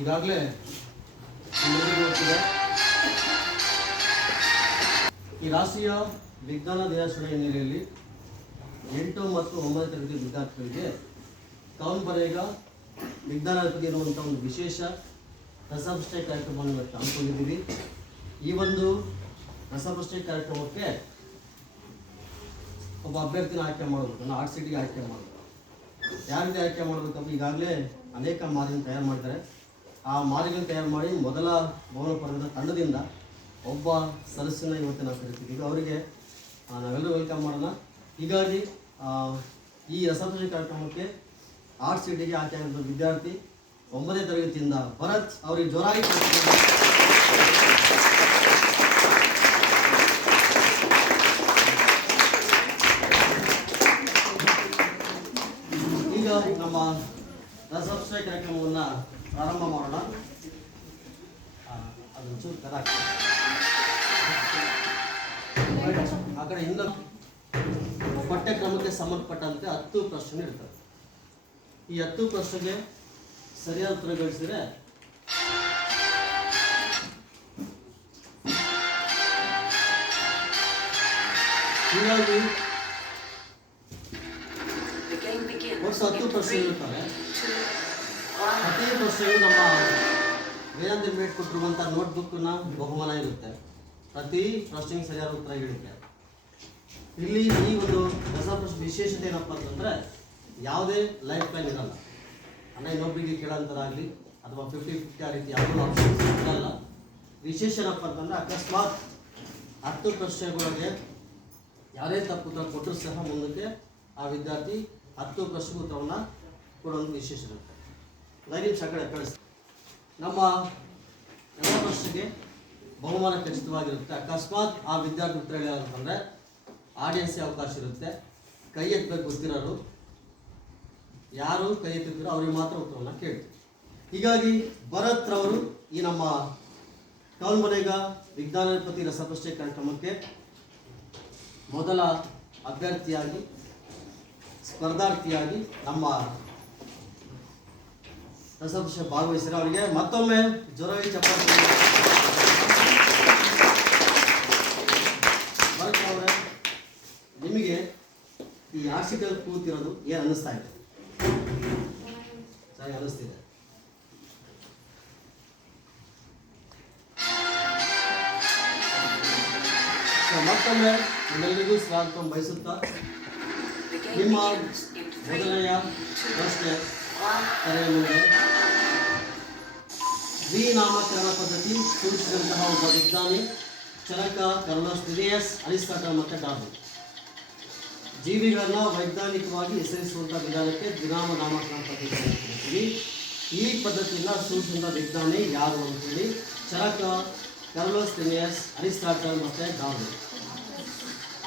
ಈಗಾಗಲೇ ಈ ರಾಷ್ಟ್ರೀಯ ವಿಜ್ಞಾನ ದಿನಾಚರಣೆ ಹಿನ್ನೆಲೆಯಲ್ಲಿ 8 ಮತ್ತು 9ನೇ ತರಗತಿ ವಿದ್ಯಾರ್ಥಿಗಳಿಗೆ ಕವನ್ ಬರೆಗ ವಿಜ್ಞಾನ ಬಗ್ಗೆ ಇರುವಂಥ ಒಂದು ವಿಶೇಷ ರಸಪ್ರಶ್ನೆ ಕಾರ್ಯಕ್ರಮವನ್ನು ಇವತ್ತು ಹಮ್ಮಿಕೊಂಡಿದ್ದೀವಿ. ಈ ಒಂದು ರಸಪ್ರಶ್ನೆ ಕಾರ್ಯಕ್ರಮಕ್ಕೆ ಒಬ್ಬ ಅಭ್ಯರ್ಥಿನ ಆಯ್ಕೆ ಮಾಡಬೇಕು, ಆರ್ಟ್ ಸಿಟಿಗೆ ಆಯ್ಕೆ ಮಾಡಬೇಕು. ಯಾರಿಗೆ ಆಯ್ಕೆ ಮಾಡಬೇಕಂತ ಈಗಾಗಲೇ ಅನೇಕ ಮಾದರಿಗಳನ್ನು ತಯಾರು ಮಾಡಿದ್ದಾರೆ. ಆ ಮಾದರಿಗಳನ್ನು ತಯಾರು ಮಾಡಿ ಮೊದಲ ಬಹುಮಾನ ಪಡೆದ ತಂಡದಿಂದ ಒಬ್ಬ ಸದಸ್ಯನ ಇವತ್ತು ನಾವು ಕರಿತಿದ್ದೀವಿ. ಅವರಿಗೆ ನಾವೆಲ್ಲರೂ ವೆಲ್ಕಮ್ ಮಾಡೋಣ. ಹೀಗಾಗಿ ಈ ರಸಪ್ರಶ್ನೆ ಕಾರ್ಯಕ್ರಮಕ್ಕೆ ಆರ್ಟ್ ಸಿಟಿಗೆ ಆಯ್ಕೆ ಆಗಿರುವ ವಿದ್ಯಾರ್ಥಿ 9ನೇ ತರಗತಿಯಿಂದ ಭರತ್ ಅವರಿಗೆ ಜೋರಾಗಿ ಈಗ ನಮ್ಮ ರಸಪ್ರಶ್ನೆ ಕಾರ್ಯಕ್ರಮವನ್ನು ಪ್ರಾರಂಭ ಮಾಡೋಣ. ಅದನ್ನು ಚೂರು ಆ ಕಡೆ ಇಂದ ಪಠ್ಯಕ್ರಮಕ್ಕೆ ಸಂಬಂಧಪಟ್ಟಂತೆ 10 ಪ್ರಶ್ನೆ ಇರ್ತವೆ. ಈ 10 ಪ್ರಶ್ನೆಗೆ ಸರಿಯಾದ ಉತ್ತರ ಗಳಿಸಿದ್ರೆ ಹೀಗಾಗಿ ಒಟ್ಟು 10 ಪ್ರಶ್ನೆ ಇರ್ತವೆ. ಪ್ರತಿ ಪ್ರಶ್ನೆಯು ನಮ್ಮ ವೇದಾಂತ ಮೇಟ್ ಕೊಟ್ಟಿರುವಂಥ ನೋಟ್ಬುಕ್ನ ಬಹುಮಾನ ಇರುತ್ತೆ. ಪ್ರತಿ ಪ್ರಶ್ನೆಗೆ ಸರಿಯಾದ ಉತ್ತರ ಹೇಳಿದೆ. ಇಲ್ಲಿ ಈ ಒಂದು ರಸಪ್ರಶ್ನೆ ವಿಶೇಷತೆ ಏನಪ್ಪ ಅಂತಂದರೆ ಯಾವುದೇ ಲೈಫ್ ಲೈನ್ ಇರಲ್ಲ. ಇನ್ನೊಬ್ಬರಿಗೆ ಕೇಳೋಂಥದ್ದಾಗಲಿ ಅಥವಾ 50-50 ಆ ರೀತಿ ಯಾವುದೋ ಆಪ್ಷನ್ಸ್ ಇರಲ್ಲ. ವಿಶೇಷ ಏನಪ್ಪ ಅಂತಂದರೆ ಅಕಸ್ಮಾತ್ 10 ಪ್ರಶ್ನೆಗಳಿಗೆ ಯಾವುದೇ ತಪ್ಪು ಉತ್ತರ ಕೊಟ್ಟರು ಸಹ ಮುಂದಕ್ಕೆ ಆ ವಿದ್ಯಾರ್ಥಿ 10 ಪ್ರಶ್ನೆಗೆ ಉತ್ತರವನ್ನು ಕೊಡೋದು ವಿಶೇಷ ಇರುತ್ತೆ. ಲೈನಿಂಗ್ ಕಡೆ ಕಳಿಸಿ ನಮ್ಮ ಎಲ್ಲ ಪ್ರಶ್ನೆಗೆ ಬಹುಮಾನ ಖಚಿತವಾಗಿರುತ್ತೆ. ಅಕಸ್ಮಾತ್ ಆ ವಿದ್ಯಾರ್ಥಿ ಉತ್ತರ ಹೇಳಿಲ್ಲ ಅಂತಂದರೆ ಆಡಿಯನ್ಸ್ಗೆ ಅವಕಾಶ ಇರುತ್ತೆ. ಕೈ ಎತ್ತಬೇಕು ಗೊತ್ತಿರೋರು, ಯಾರು ಕೈ ಎತ್ತಿದ್ರು ಅವ್ರಿಗೆ ಮಾತ್ರ ಉತ್ತರವನ್ನು ಕೇಳ್ತೀವಿ. ಹೀಗಾಗಿ ಭರತ್ ರವರು ಈ ನಮ್ಮ ಕವನ್ ಬರೆಗ ವಿಜ್ಞಾನ ಪ್ರತಿ ರಸಪ್ರಶ್ನೆ ಕಾರ್ಯಕ್ರಮಕ್ಕೆ ಮೊದಲ ಅಭ್ಯರ್ಥಿಯಾಗಿ ಸ್ಪರ್ಧಾರ್ಥಿಯಾಗಿ ನಮ್ಮ ರಸಪ್ರಶ್ನೆ ಭಾಗವಹಿಸಿರೋ ಅವರಿಗೆ ಮತ್ತೊಮ್ಮೆ ಜೋರಾಗಿ ಚಪ್ಪಾಳೆ. ಭರತ್ ಅವರೇ, ನಿಮಗೆ ಈ ಆರ್ಸಿಟಲ್ ಕೂತಿರೋದು ಏನು ಅನ್ನಿಸ್ತಾ ಇದೆ? ಸರಿ ಅನ್ನಿಸ್ತಿದೆ. ಮತ್ತೊಮ್ಮೆ ನಿಮ್ಮೆಲ್ಲರಿಗೂ ಸ್ವಾಗತ ಬಯಸುತ್ತಾ ನಿಮ್ಮ ಮೊದಲನೆಯ ಪ್ರಶ್ನೆ ಕರೆಯ ಮುಂದೆ ದ್ವಿನಾಮಕರಣ ಪದ್ಧತಿ ಸೂಚಿಸಿದಂತಹ ಒಬ್ಬ ವಿಜ್ಞಾನಿ ಚರಕ, ಕಾರ್ಲೋಸ್ ಲಿನಿಯಸ್, ಅರಿಸ್ಟಾಟಲ್ ಮತ್ತು ಡಾರ್ವಿನ್. ಜೀವಿಗಳನ್ನ ವೈಜ್ಞಾನಿಕವಾಗಿ ಹೆಸರಿಸುವಂಥ ವಿಧಾನಕ್ಕೆ ದ್ವಿನಾಮ ನಾಮಕರಣ ಪದ್ಧತಿ ಹೇಳ್ತೀವಿ. ಈ ಪದ್ಧತಿಯನ್ನು ಸೂಚಿಸಿದ ವಿಜ್ಞಾನಿ ಯಾರು ಅಂತೇಳಿ ಚರಕ, ಕಾರ್ಲೋಸ್ ಲಿನಿಯಸ್, ಅರಿಸ್ಟಾಟಲ್ ಮತ್ತು ಡಾರ್ವಿನ್.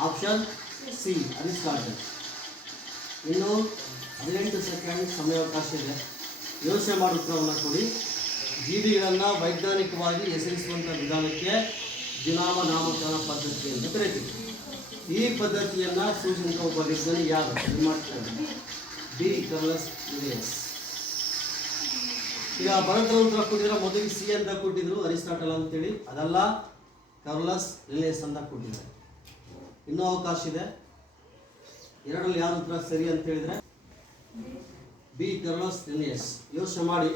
Option C Aristotle. ಇನ್ನು 18 ಸೆಕೆಂಡ್ ಸಮಯಾವಕಾಶ ಇದೆ. ಯೋಚನೆ ಮಾಡಿ ಉತ್ತರವನ್ನು ಕೊಡಿ. ಜೀವಿಗಳನ್ನು ವೈಜ್ಞಾನಿಕವಾಗಿ ಹೆಸರಿಸುವಂಥ ವಿಧಾನಕ್ಕೆ ದ್ವಿನಾಮ ನಾಮಕರಣ ಪದ್ಧತಿ ಅಂತ ಕರೀತೀವಿ. ಈ ಪದ್ಧತಿಯನ್ನು ಸೂಚಿಸಿದ ಒಬ್ಬ ವಿಜ್ಞಾನಿ ಯಾರು? D Carlos Linnaeus. ಈಗ ಭರತ್ ಉತ್ತರ ಕೊಟ್ಟಿದ್ರೆ ಮೊದಲಿಗೆ ಸಿ ಅಂತ ಕೊಟ್ಟಿದ್ರು, ಅರಿಸ್ಟಾಟಲ್ ಅಂತೇಳಿ. ಅದಲ್ಲ, ಕಾರ್ಲೋಸ್ ಲಿನಿಯಸ್ ಅಂತ ಕೊಟ್ಟಿದ್ದಾರೆ. ಇನ್ನೂ ಅವಕಾಶ ಇದೆ. ಎರಡರಲ್ಲಿ ಯಾರು ಉತ್ತರ ಸರಿ ಅಂತ ಹೇಳಿದ್ರೆ ಬಿ ಕಾರ್ಲೋಸ್ ಲಿನಿಯಸ್. ಯೋಚನೆ ಮಾಡಿ.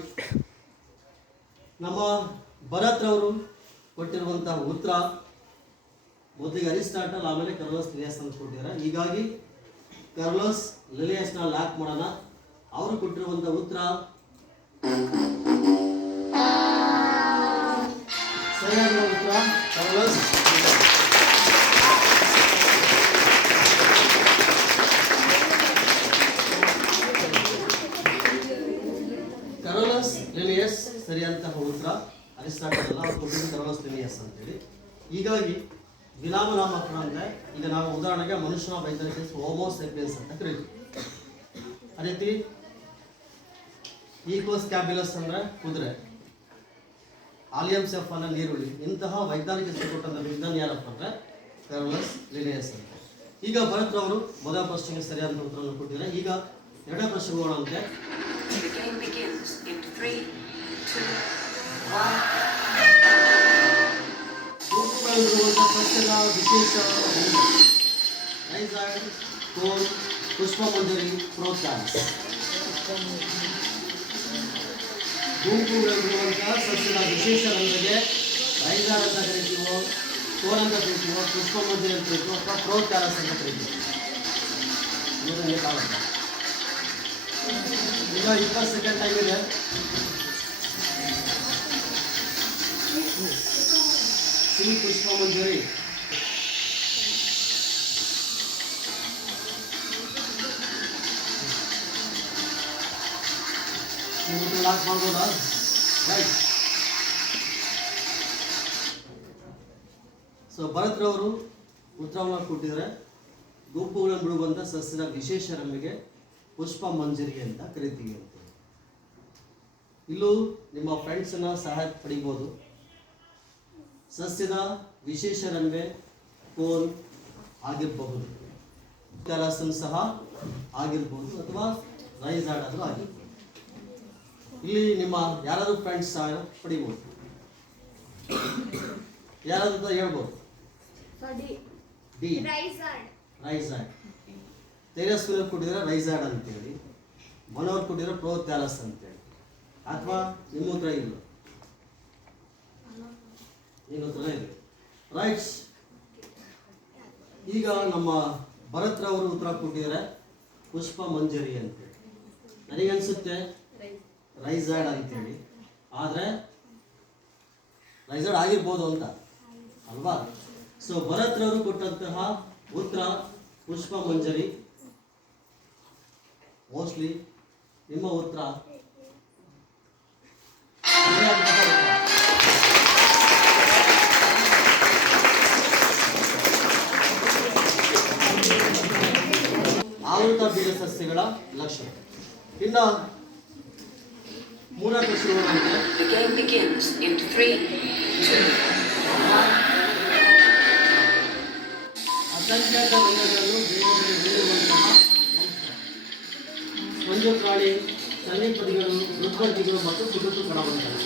ನಮ್ಮ ಭರತ್ ರವರು ಕೊಟ್ಟಿರುವಂತಹ ಉತ್ತರ ಮೊದಲಿಗೆ ಅರಿಸ್ಟಾಟಲ್, ಆಮೇಲೆ ಕಾರ್ಲೋಸ್ ಲಿನಿಯಸ್ ಅಂತ ಕೊಟ್ಟಿದ್ದಾರೆ. ಹೀಗಾಗಿ ಕಾರ್ಲೋಸ್ ಲಿನಿಯಸ್ನ ಲಾಕ್ ಮಾಡೋಣ. ಅವರು ಕೊಟ್ಟಿರುವಂಥ ಉತ್ತರ ಸರಿಯಾದ ಉತ್ತರ ಕಾರ್ಲೋಸ್ ಲಿನಿಯಸ್ ಸರಿಯಾದಂತಹ ಉತ್ತರ. ಅರಿಸ್ಟಾಟಲ್ ಅಲ್ಲ, ಅವರು ಕೊಟ್ಟಿದ್ದು ಕಾರ್ಲೋಸ್ ಲಿನಿಯಸ್ ಅಂತೇಳಿ. ಹೀಗಾಗಿ ವಿನಾಮ ನಾಮಕರಣ ಅಂದರೆ ಈಗ ನಾವು ಉದಾಹರಣೆಗೆ ಮನುಷ್ಯನ ವೈಜ್ಞಾನಿಕ ಹೋಮೋ ಸೇಪಿಯನ್ಸ್ ಅಂತ ಕರೀತೀವಿ. ಅದೇ ರೀತಿ ಈಕೋಸ್ ಕ್ಯಾಬಿಲಸ್ ಅಂದರೆ ಕುದುರೆ, ಆಲಿಯಂ ಸೆಫ್ ಅನ್ನೋ ನೀರುಳ್ಳಿ. ಇಂತಹ ವೈಜ್ಞಾನಿಕ ಹೆಸರು ಕೊಟ್ಟಂಥ ವಿಜ್ಞಾನಿ ಯಾರಪ್ಪ ಅಂದರೆ ಕಾರ್ಲೋಸ್ ಲಿನಿಯಸ್ ಅಂತ. ಈಗ ಭರತ್ ರವರು ಮೊದಲ ಪ್ರಶ್ನೆಗೆ ಸರಿಯಾದ ಉತ್ತರವನ್ನು ಕೊಟ್ಟಿದ್ದಾರೆ. ಈಗ ಎರಡನೇ ಪ್ರಶ್ನೆ ಹೋಗೋಣಂತೆ. 3, 2, 1. ಗುಂಪುಗಳಿರುವಂಥ ಸಸ್ಯದ ವಿಶೇಷ ರೈಸಾಯ್ಡ್, ಕೋನ್, ಪುಷ್ಪಮಂಜರಿ, ಪ್ರೋತ್ಯಾನಸ್. ಗುಂಪುಗಳಿರುವಂಥ ಸಸ್ಯದ ವಿಶೇಷ ರಂಗಕ್ಕೆ ರೈಸಾಯ್ಡ್ ಅಂತ ಕರಿತೀವೋ, ಕೋನ್ ಅಂತ ಕರಿತೀವೋ, ಪುಷ್ಪಮಂಜರಿ ಅಂತ ಕರಿತೀವೋ ಅಥವಾ ಪ್ರೋತ್ಯಾನಸ್ ಅಂತ ಕರಿತೀವಿ. ಈಗ 20 ಸೆಕೆಂಡ್ ಟೈಮ್ ಇದೆ. ಸಿ ಪುಷ್ಪಮಂಜರಿ. ನೀವು ಲಾಕ್ ಮಾಡ್ಬೋದಾ? ರೈಟ್. ಸೊ ಭರತ್ ರವರು ಉತ್ತರವನ್ನು ಕೊಟ್ಟಿದ್ದಾರೆ. ಗುಂಪುಗಳನ್ನು ಬಿಡುವಂಥ ಸಸ್ಯದ ವಿಶೇಷ ರಂಬಿಗೆ ಪುಷ್ಪ ಮಂಜರಿ ಅಂತ ಕರಿತೀವಿ ಅಂತ. ಇಲ್ಲೂ ನಿಮ್ಮ ಫ್ರೆಂಡ್ಸನ್ನ ಸಹಾಯ ಪಡಿಬೋದು. ಸಸ್ಯದ ವಿಶೇಷ ರಂಬೆ ಕೋನ್ ಆಗಿರಬಹುದು, ಕ್ಯಾಲಸನ್ ಸಹ ಆಗಿರ್ಬೋದು, ಅಥವಾ ರೈಸಾಯ್ಡ್ ಆದರೂ ಆಗಿರ್ಬೋದು. ಇಲ್ಲಿ ನಿಮ್ಮ ಯಾರಾದರೂ ಫ್ರೆಂಡ್ಸ್ ಸಹಾಯ ಪಡಿಬೋದು. ಯಾರಾದ್ರೂ ಹೇಳ್ಬೋದು. ಡಿ ರೈಸಾಯ್ಡ್. ತೇಜಸ್ವಿನ ಕೊಟ್ಟಿದ್ರೆ ರೈಸಾಯ್ಡ್ ಅಂತೇಳಿ, ಮನೋರ್ ಕೊಟ್ಟಿದ್ರೆ ಪ್ರೋತ್ಯಾಲಸ್ ಅಂತೇಳಿ. ಅಥವಾ ನಿಮ್ಮ ಉತ್ತರ ಇಲ್ಲ, ನಿಮ್ಮ ಉತ್ತರ ಇದೆ. ರೈಟ್ಸ್. ಈಗ ನಮ್ಮ ಭರತ್ ರವರು ಉತ್ತರ ಕೊಟ್ಟಿದ್ರೆ ಪುಷ್ಪ ಮಂಜರಿ ಅಂತೇಳಿ. ನನಗನ್ಸುತ್ತೆ ರೈಸಾಯ್ಡ್ ಅಂತೇಳಿ, ಆದರೆ ರೈಸಾಯ್ಡ್ ಆಗಿರ್ಬೋದು ಅಂತ ಅಲ್ವಾ? ಸೊ ಭರತ್ ರವರು ಕೊಟ್ಟಂತಹ ಉತ್ತರ ಪುಷ್ಪ ಮಂಜರಿ. ಮೋಸ್ಟ್ಲಿ ನಿಮ್ಮ ಉತ್ತರ ಆವೃತ ಬೀಜ ಸಸ್ಯಗಳ ಲಕ್ಷಣ. ಇನ್ನು ಮೂರನೇ ಪ್ರಶ್ನೆ ಅಸಂಖ್ಯಾತ ರಂಗಗಳನ್ನು ಬೇರೆ ಬೇರುವಂತಹ ಸ್ಪಂಜು ಪ್ರಾಣಿ, ಸನ್ನಿಪದಿಗಳು, ಮೃದ್ವಂತಿಗಳು ಮತ್ತು ಕುಟುಕು ಕಣವಂತರು.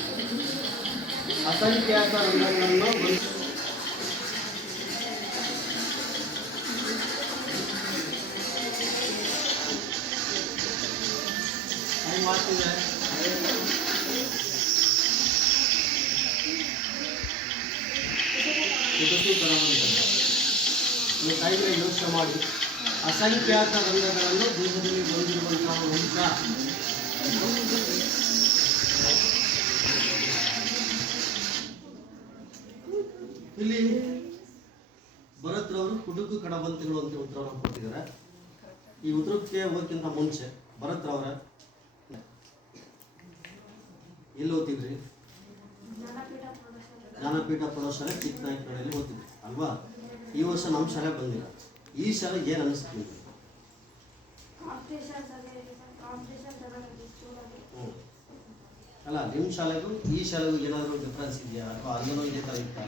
ಅಸಂಖ್ಯಾತ ರಂಗಗಳನ್ನು ಮಾಡ್ತಿದೆ. ಕುಟುಕು ಕಣವಂತರು ಕೈಗೆ ಯೋಚನೆ ಮಾಡಿ. ಅಸಂಖ್ಯಾತ ರಂಗಗಳನ್ನು ದೇಹದಲ್ಲಿ ಹೊಂದಿರುವಂತಹ ವಂಶ. ಇಲ್ಲಿ ಭರತ್ ರವರು ಕುಟುಕು ಕಣವಂತಿಗಳು ಅಂತ ಉತ್ತರವನ್ನು ಕೊಟ್ಟಿದ್ದಾರೆ. ಈ ಉತ್ತರಕ್ಕೆ ಹೋಗೋಕ್ಕಿಂತ ಮುಂಚೆ ಭರತ್ ರವರ ಎಲ್ಲಿ ಓದ್ತಿದ್ರಿ? ಜ್ಞಾನಪೀಠ ಪ್ರೌಢಶಾಲೆ ಚಿಕ್ಕನಾಯಕನಹಳ್ಳಿಯಲ್ಲಿ ಓದ್ತಿದ್ರಿ ಅಲ್ವಾ? ಈ ವರ್ಷ ನಮ್ಮ ಶಾಲೆ ಬಂದಿಲ್ಲ. ಈ ಶಾಲೆ ಏನು ಅನಿಸ್ತೀವಿ? ಅಲ್ಲ, ನಿಮ್ಮ ಶಾಲೆಗೂ ಈ ಶಾಲೆಗೂ ಏನಾದರೂ ಡಿಫ್ರೆನ್ಸ್ ಇದೆಯಾ, ಅಥವಾ ಅಲ್ಲೂ ಇದೇ ಥರ ಇತ್ತಾ?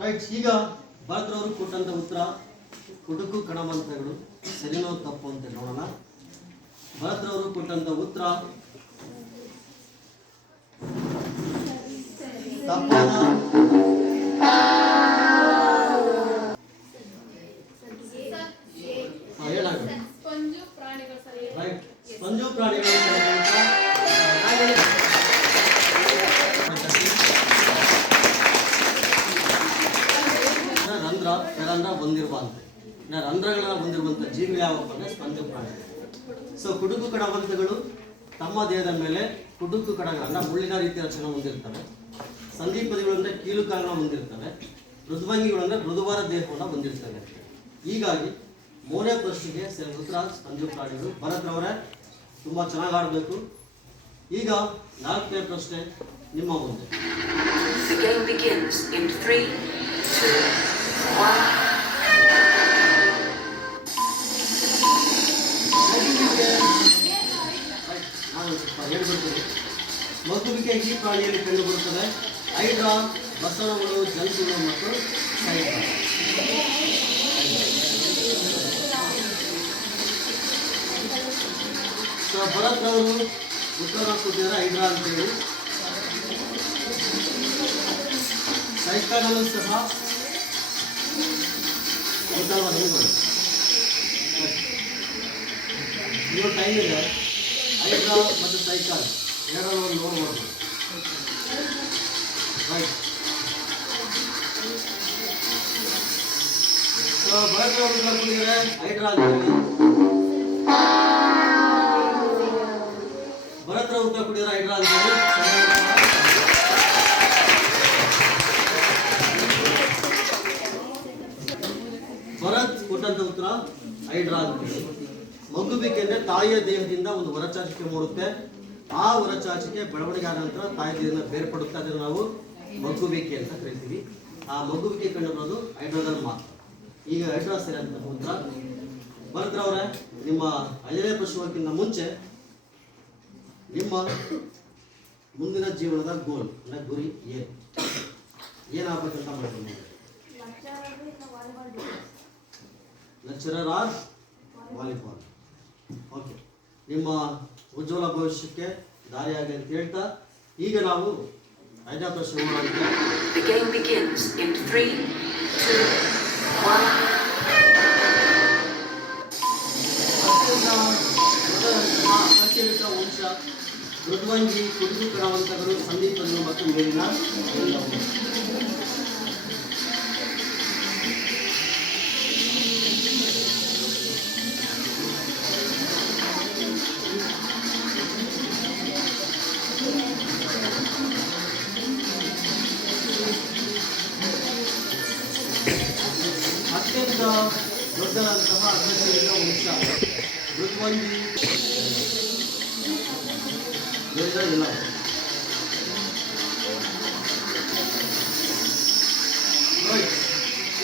ರೈಟ್. ಈಗ ಭರತ್ ರವರು ಕೊಟ್ಟಂತ ಉತ್ತರ ಕುಟುಕು ಕಣವಂತಗಳು ಸರಿನೋ ತಪ್ಪು ಅಂತ ನೋಡೋಣ. ಭರತ್ ರವರು ಕೊಟ್ಟಂತ ಉತ್ತರ ತಪ್ಪಾದ. ರೈಟ್. ಸ್ಪಂಜು ಪ್ರಾಣಿಗಳು ರಂಧ್ರ ಹೊಂದಿರುವಂತೆ ರಂಧ್ರಗಳನ್ನ ಹೊಂದಿರುವಂಥ ಜೀವಿಗಳು ಯಾವಪ್ಪ ಅಂದರೆ ಸ್ಪಂಜು ಪ್ರಾಣಿಗಳು. ಸೊ ಕುಟುಕು ಕಣವಂತಗಳು ತಮ್ಮ ದೇಹದ ಮೇಲೆ ಕುಟುಕು ಕಣಗಳನ್ನ ಮುಳ್ಳಿನ ರೀತಿಯ ರಚನೆ ಹೊಂದಿರ್ತವೆ. ಸಂಧಿಪದಿಗಳು ಅಂದರೆ ಕೀಲುಕಾಲನ್ನ ಹೊಂದಿರ್ತವೆ. ಮೃದ್ವಂಗಿಗಳು ಅಂದರೆ ಮೃದುವಾದ ದೇಹವನ್ನು ಹೊಂದಿರ್ತವೆ. ಹೀಗಾಗಿ ಮೂರನೇ ಪ್ರಶ್ನೆಗೆ ಉತ್ತರ ಸ್ಪಂಜು ಪ್ರಾಣಿಗಳು. ಭರತ್ ರವರೇ ತುಂಬ ಚೆನ್ನಾಗಿ ಆಡಬೇಕು. ಈಗ ನಾಲ್ಕನೇ ಪ್ರಶ್ನೆ ನಿಮ್ಮ ಮುಂದೆ. ಹೇಳ್ಬಿಡ್ತೀನಿ. ಮಗುವಿಗೆ ಈ ಪ್ರಾಣಿಯಲ್ಲಿ ಕಂಡುಬರುತ್ತದೆ ಹೈಡ್ರಾ ಬಸವಗಳು, ಜಂತುಗಳು ಮತ್ತು ಸೈಕಲ್. ಸೊ ಭರತ್ರವರು ಉತ್ತರ ಕೊಟ್ಟಿದ್ದಾರೆ ಹೈಡ್ರಾ ಅಂತೇಳಿ. ಸೈಕಲ್ ಸಹ ಉತ್ತರವನ್ನು ಕೊಡಿ. ಇನ್ನೂ ಟೈಮ್ ಇದೆ. ಹೈಡ್ರಾ ಮತ್ತು ಸೈಕಲ್ ಎರಡನ್ನು ನೋಡ್ಬೋದು. ರೈಟ್. ಸೊ ಭರತ್ರವರು ಉತ್ತರ ಕೊಟ್ಟಿದ್ದಾರೆ ಹೈಡ್ರಾ ಅಂತೇಳಿ. ಭರತ್ರ ಉತ್ತರ ಕೊಟ್ಟಿದ್ದಾರೆ ಹೈಡ್ರಾ ಅಂತೇಳಿ. ಭರತ್ ಕೊಟ್ಟಂತ ಉತ್ತರ ಹೈಡ್ರಾ ಅಂತೇಳಿ. ಮಗುವಿಕೆ ಅಂದರೆ ತಾಯಿಯ ದೇಹದಿಂದ ಒಂದು ಹೊರಚಾಚಿಕೆ ಮೂಡುತ್ತೆ. ಆ ಹೊರಚಾಚಿಕೆ ಬೆಳವಣಿಗೆ ಆದ ನಂತರ ತಾಯಿಯ ದೇಹದಿಂದ ಬೇರ್ಪಡುತ್ತೆ. ಅದನ್ನು ನಾವು ಮಗುವಿಕೆ ಅಂತ ಕರಿತೀವಿ. ಆ ಮಗುವಿಕೆ ಕಂಡುಬರೋದು ಹೈಡ್ರಾದಲ್ಲಿ ಮಾತ್ರ. ಈಗ ಹೈಡ್ರಾ ಸರಿ ಅಂತ ಉತ್ತರ. ಭರತ್ರವರೇ, ನಿಮ್ಮ 5ನೇ ಪ್ರಶ್ನೆಗಿಂತ ಮುಂಚೆ ನಿಮ್ಮ ಮುಂದಿನ ಜೀವನದ ಗೋಲ್ ಅಂದರೆ ಗುರಿ ಏನಾಗಬೇಕಂತ ಮಾಡ್ಕೊಂಡು ಲೆಕ್ಚರರ್ ಆರ್ ವಾಲಿಬಾಲ್. ಓಕೆ, ನಿಮ್ಮ ಉಜ್ವಲ ಭವಿಷ್ಯಕ್ಕೆ ದಾರಿಯಾಗಲಿ ಅಂತ ಹೇಳ್ತಾ ಈಗ ನಾವು 5ನೇ ಪ್ರಶ್ನೆ ಮಾಡೋಣ. ಅತ್ಯಂತ ವಂಶ, ಮೃದ್ವಂಗಿ, ಕುರುಡು ಕ್ರಮಾಂಕಗಳು, ಸಂದೀಪಗಳು ಮತ್ತು ಮೇಲಿನ ಎಲ್ಲವೂ. ಅತ್ಯಂತ ದೊಡ್ಡದಂತಹ ಅಗ್ರಶೀಲ ವಂಶ, ಮೃದ್ವಂಗಿ, ಎಲ್ಲ.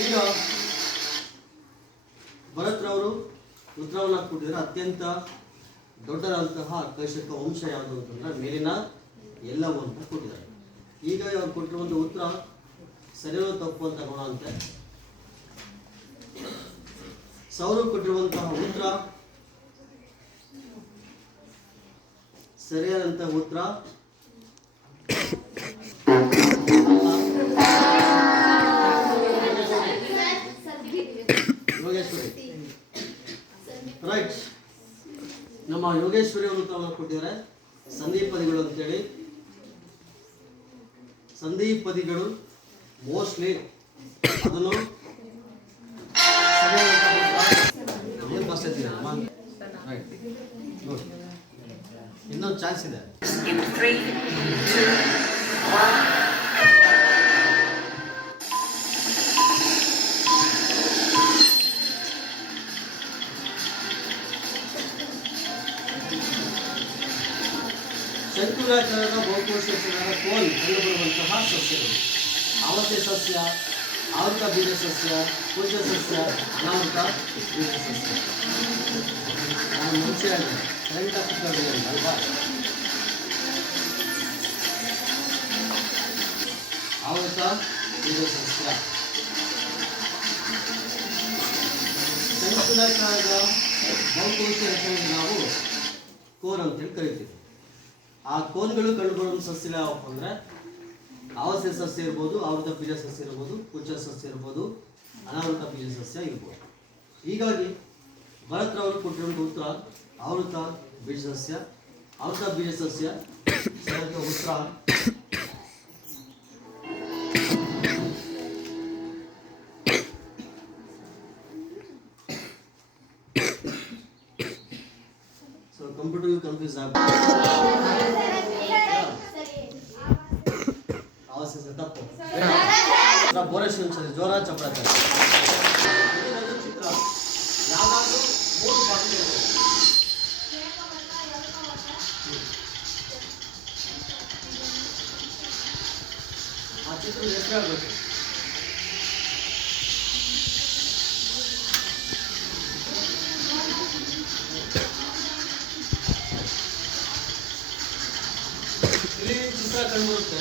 ಈಗ ಭರತ್ರವರು ಉತ್ತರವನ್ನು ಕೊಟ್ಟಿದ್ದಾರೆ. ಅತ್ಯಂತ ದೊಡ್ಡದಂತಹ ಆಕರ್ಷಕ ವಂಶ ಯಾವುದು ಅಂತಂದ್ರೆ ಮೇಲಿನ ಎಲ್ಲವೂ ಅಂತ ಕೊಟ್ಟಿದ್ದಾರೆ. ಈಗ ಅವ್ರು ಕೊಟ್ಟಿರುವಂಥ ಉತ್ತರ ಸರಿಯೋ ತಪ್ಪು ಅಂತ ನೋಡೋಂತೆ. ಸೌರು ಕೊಟ್ಟಿರುವಂತಹ ಉತ್ತರ ಸರಿಯಾದಂತಹ ಉತ್ತರ ಯೋಗೇಶ್ವರಿ. ರೈಟ್. ನಮ್ಮ ಯೋಗೇಶ್ವರಿ ಅವರು ಉತ್ತರವನ್ನು ಕೊಟ್ಟಿದ್ದಾರೆ ಸಂಧಿಪದಿಗಳು ಅಂತೇಳಿ. ಸಂಧಿಪದಿಗಳು ಮೋಸ್ಟ್ಲಿ ಅದನ್ನು ಏನು ಪಾಸ್ ಇದ್ದೀರಮ್ಮ. ರೈಟ್, ನೋಡಿ ಇನ್ನೊಂದು ಚಾನ್ಸ್ ಇದೆ. ಶಂಕುಲಾಕಾರದ ಬಹುಕೋಶಗಳ ಕೋಲ್ ಕಂಡುಬರುವಂತಹ ಸಸ್ಯಗಳು: ಆವತೆ ಸಸ್ಯ, ಆವೃತ ಬೀಜ ಸಸ್ಯ, ಕುಂಜ ಸಸ್ಯ, ಅನಾವೃತ ಬೀಜ ಸಸ್ಯ. ನಾನು ಮುಂಚೆ ಕರೆಂಟ್ ಅಲ್ವಾ? ಆವೃತ ಬೀಜ ಸಸ್ಯ. ಶಂಕುಲಾಕಾರದ ಬಹುಕೋಶ ರಚನೆಗೆ ನಾವು ಕೋನ್ ಅಂತೇಳಿ ಕರಿತೀವಿ. ಆ ಕೋನ್ಗಳು ಕಂಡುಬರುವ ಸಸ್ಯ ಯಾವಪ್ಪ ಅಂದರೆ ಆವಸೆ ಸಸ್ಯ ಇರ್ಬೋದು, ಆವೃತ ಬೀಜ ಸಸ್ಯ ಇರ್ಬೋದು, ಕುಂಚ ಸಸ್ಯ ಇರ್ಬೋದು, ಅನಾವೃತ ಬೀಜ ಸಸ್ಯ ಇರ್ಬೋದು. ಹೀಗಾಗಿ ಭರತ್ರವರು ಕೊಟ್ಟಿರುವಂಥ ಉತ್ತರ ಆವೃತ ಬೀಜ ಸಸ್ಯ. ಆವೃತ ಬೀಜ ಸಸ್ಯ ಉತ್ತರ ಕಂಪ್ಯೂಟರ್ ಕನ್ಫ್ಯೂಸ್ ತಪ್ಪು. ಬೋರೇಶ್ವರ ಜೋರ ಚಪ್ರ ಚಿತ್ರ ಯಾವಾಗಲೂ 3 ಪಾರ್ಟ್ ಇರುತ್ತೆ. ಆ ಚಿತ್ರ ಹೆಸರಾಗಬೇಕು. ಇಲ್ಲಿ ಚಿತ್ರ ಕಂಡುಬರುತ್ತೆ.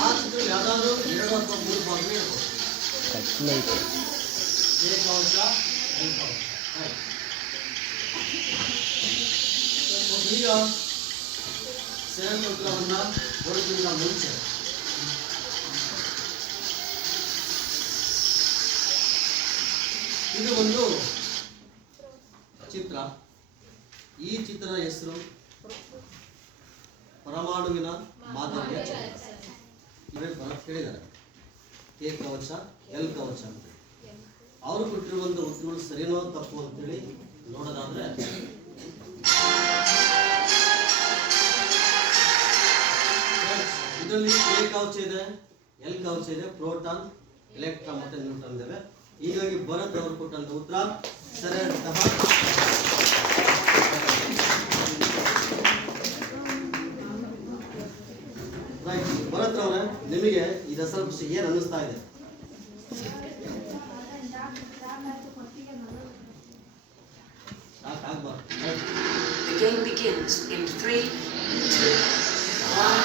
ಆ ಚಿತ್ರದಲ್ಲಿ ಯಾವ್ದಾದ್ರು 2 ಅಥವಾ 3 ಭಾಗಗಳು ಇರ್ಬೋದು. ಏಕವಚ ಏಕವಚ. ಈಗ ಸರಿಯಾದ ಉತ್ತರವನ್ನ ನೋಡೋದ್ರಿಂದ ಮುಂಚೆ ಇದು ಒಂದು ಚಿತ್ರ. ಈ ಚಿತ್ರದ ಹೆಸರು ಪರಮಾಣುವಿನ ಮಾದರಿಯ ಚಿತ್ರ. ಹೇಳಿದ್ದಾರೆ ಎ ಕವಚ ಎಲ್ ಕವಚ ಅಂತ. ಅವರು ಕೊಟ್ಟಿರುವಂಥ ಉತ್ತರಗಳು ಸರಿನೋ ತಪ್ಪು ಅಂತೇಳಿ ನೋಡೋದಾದ್ರೆ ಇದರಲ್ಲಿ ಎ ಕವಚ ಇದೆ, ಎಲ್ ಕವಚ ಇದೆ, ಪ್ರೋಟಾನ್, ಎಲೆಕ್ಟ್ರಾನ್ ಮತ್ತೆ ನ್ಯೂಟ್ರಾನ್ ಇದಾವೆ. ಹೀಗಾಗಿ ಭರತ್ ಅವರು ಕೊಟ್ಟಂತ ಉತ್ತರ ಸರಿಯಾದಂತಹ ರೈಟ್. ಭರತ್ ಅವರೇ, ನಿಮಗೆ ಈ ದಸರಾ ಖುಷಿ ಏನ್ ಅನ್ನಿಸ್ತಾ ಇದೆ? The game begins in 3, 2, 1.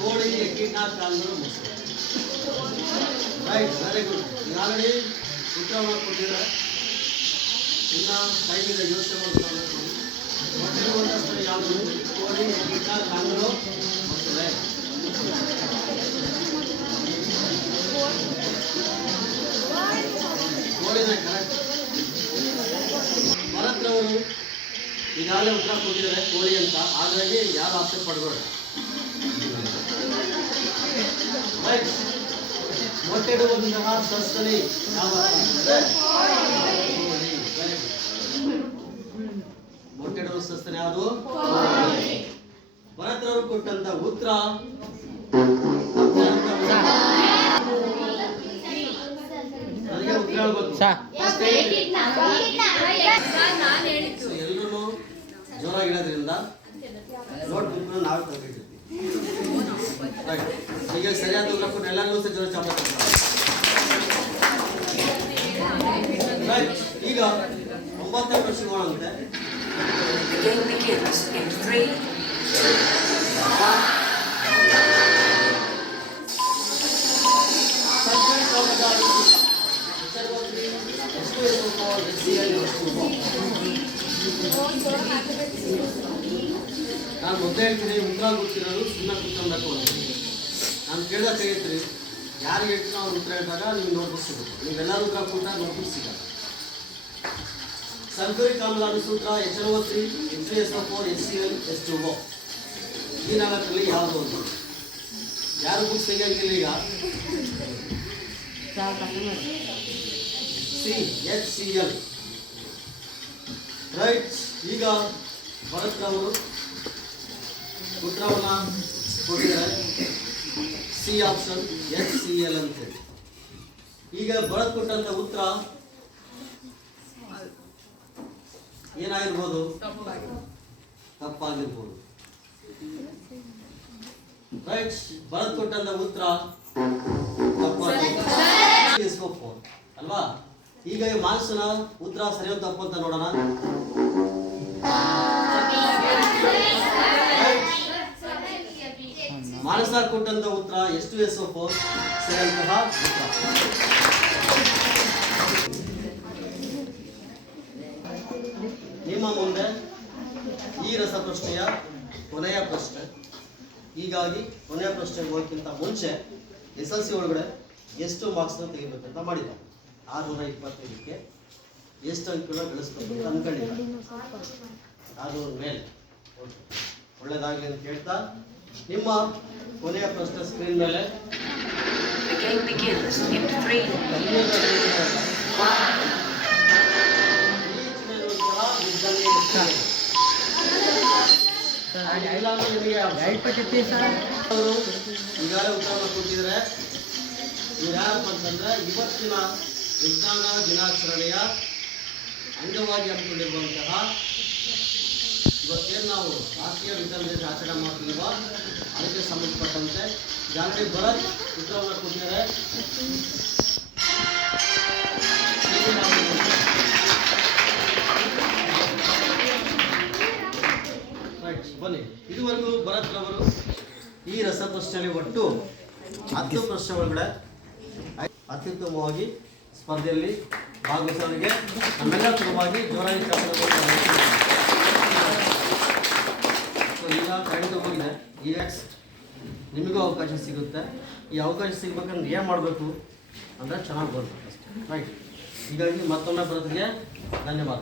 ಕೋಳಿ ಎಕ್ಕಿನ ಕಾಲರು ಮೊಸರು. Right, very good. ಈಗಾಗಲೇ ಉತ್ತರವನ್ನು ಕೊಟ್ಟಿದ್ರೆ ಇನ್ನ ಟೈಮ್ ಇದೆ, ಯೋಚನೆ ಮಾಡ್ತಾರೆ. ಮೊಟ್ಟೆರುವಂಥ ಯಾವುದು? ಕೋಳಿ ಎಕ್ಕಿನ ಕಾಲರು ಮೊಸಳೆ. ಕೋಳಿನ ಕರೆಕ್ಟ್. ಭರತ್ರವರು ಈಗಾಗಲೇ ಉತ್ತರ ಕೊಟ್ಟಿದ್ದಾರೆ ಕೋಳಿ ಅಂತ, ಹಾಗಾಗಿ ಯಾರು ಆಸೆ ಪಡ್ಬೇಡ. ರೈಟ್. ಮೊಟ್ಟೆಡುವಂತಹ ಸಸ್ತನಿ ಮೊಟ್ಟೆಡುವ ಸಸ್ತನಿ ಯಾವುದು? ಭರತ್ರವರು ಕೊಟ್ಟಂತ ಉತ್ತರ ನನಗೆ ಉತ್ತರ ಹೇಳ್ಬೇಕು. ಎಲ್ಲರೂ ಜೋರಾಗಿರೋದ್ರಿಂದ ನೋಟ್ಬುಕ್ ನಾವು ತಗೊಂಡಿರ್ತೀವಿ. ಈಗ ಸರಿಯಾದ ಉತ್ತರ ಕೊಟ್ಟು ಎಲ್ಲರಿಗೂ ಸಹ ಜೋರ ಚಾಪೆ. ಈಗ 9ನೇ ಪ್ರಶ್ನೆ ಮಾಡುವಂತೆ. ನಾನು ಮೊದಲೇ ಹೇಳ್ತೀನಿ, ಉತ್ತರ ಗೊತ್ತಿರೋದು ಸುಮ್ಮನೆ ಕುತ್ಕೊಬೇಕು ಅಂತ. ನಾನು ಕೇಳಿದಾಗ ಕೈತ್ರಿ, ಯಾರಿಗೆ ಹೇಳ್ತೀನಿ ಅವ್ರು ಉತ್ತರ ಹೇಳಿದಾಗ ನಿಮ್ಗೆ ನೋಟ್ಬುಕ್ ಸಿಗುತ್ತೆ. ನೀವೆಲ್ಲರೂ ಉತ್ತರ ಕೊಟ್ಟಾಗ ನೋಟ್ಬುಕ್ ಸಿಗಲ್ಲ. ಸಲ್ಫ್ಯೂರಿಕ್ ಆಮ್ಲದ ಸೂತ್ರ HNO3 H3SO4 HCl H2O. ಈ 4ರಲ್ಲಿ ಯಾವುದು ಒಂದು? ಯಾರು ಬುಕ್ಸ್ ತೆಗಿಯಂಗಿಲ್ಲ ಈಗ? CHCl. ರೈಟ್. ಈಗ ಭರತ್ ಅವರು ಉತ್ತರವನ್ನ ಕೊಟ್ಟಿದ್ದಾರೆ ಸಿ ಆಪ್ಷನ್ HCl ಅಂತೇಳಿ. ಈಗ ಭರತ್ ಕೊಟ್ಟಂತ ಉತ್ತರ ಏನಾಗಿರ್ಬೋದು? ತಪ್ಪಾಗಿರ್ಬೋದು. ರೈಟ್. ಭರತ್ ಕೊಟ್ಟಂತ ಉತ್ತರ ತಪ್ಪಾಗಿರ್ಬೋದು ಅಲ್ವಾ? ಈಗ ಮಾನಸನ ಉತ್ತರ ಸರಿಯೋ ತಪ್ಪು ಅಂತ ನೋಡೋಣ. ಮಾನಸ ಕೊಟ್ಟಂತ ಉತ್ತರ H2SO4 ಸರಿಯಂತಹ ಉತ್ತರ. ನಿಮ್ಮ ಮುಂದೆ ಈ ರಸಪ್ರಶ್ನೆಯ ಕೊನೆಯ ಪ್ರಶ್ನೆ. ಹೀಗಾಗಿ ಕೊನೆಯ ಪ್ರಶ್ನೆಗೆ ಹೋಗೋಕ್ಕಿಂತ ಮುಂಚೆ SLC ಒಳಗಡೆ ಎಷ್ಟು ಮಾರ್ಕ್ಸ್ನ ತೆಗಿಬೇಕಂತ ಮಾಡಿದ್ದಾರೆ. 625ಕ್ಕೆ ಎಷ್ಟು ಅಂಕಗಳನ್ನ ಗಳಿಸ್ಬೇಕು ಅಂತ ಅನ್ಕೊಂಡಿದ್ದಾರೆ. 600 ಮೇಲೆ. ಒಳ್ಳೇದಾಗಲಿ ಅಂತ ಹೇಳ್ತಾ ನಿಮ್ಮ ಕೊನೆಯ ಪ್ರಶ್ನೆ ಸ್ಕ್ರೀನ್ ಮೇಲೆ. ಈಗಾಗಲೇ ಉತ್ತರವನ್ನು ಕೊಟ್ಟಿದ್ದಾರೆ. ಯಾರಪ್ಪ ಅಂತಂದ್ರೆ ಇವತ್ತಿನ ವಿಜ್ಞಾನ ದಿನಾಚರಣೆಯ ಅಂಗವಾಗಿ ಹಮ್ಮಿಕೊಂಡಿರುವಂತಹ ಇವತ್ತೇನು ನಾವು ರಾಷ್ಟ್ರೀಯ ವಿಜ್ಞಾನ ದಿನ ಆಚರಣೆ ಮಾಡ್ತಿಲ್ವಾ ಅದಕ್ಕೆ ಸಂಬಂಧಪಟ್ಟಂತೆ ಜಾಗೃತಿ ಭರತ್ ಉತ್ತರವನ್ನು ಕೊಟ್ಟಿದ್ದಾರೆ. ರೈಟ್, ಬನ್ನಿ. ಇದುವರೆಗೂ ಭರತ್ ರವರು ಈ ರಸಪ್ರಶ್ನೆಯಲ್ಲಿ ಒಟ್ಟು 10 ಪ್ರಶ್ನೆ ಒಳಗಡೆ ಅತ್ಯುತ್ತಮವಾಗಿ ಸ್ಪರ್ಧೆಯಲ್ಲಿ ಭಾಗವಹಿಸೋರಿಗೆ ನಮ್ಮೆಲ್ಲರ ಪರವಾಗಿ ಜೋರಾಗಿ ಈಗ ಖಂಡಿತ ಹೋಗಿದೆ. ಈಗ ನಿಮಗೂ ಅವಕಾಶ ಸಿಗುತ್ತೆ. ಈ ಅವಕಾಶ ಸಿಗ್ಬೇಕಂದ್ರೆ ಏನು ಮಾಡಬೇಕು ಅಂದರೆ ಚೆನ್ನಾಗಿ ಬರಬೇಕು ಅಷ್ಟೇ. ರೈಟ್, ಹೀಗಾಗಿ ಮತ್ತೊಮ್ಮೆ ಬರೋದಕ್ಕೆ ಧನ್ಯವಾದ.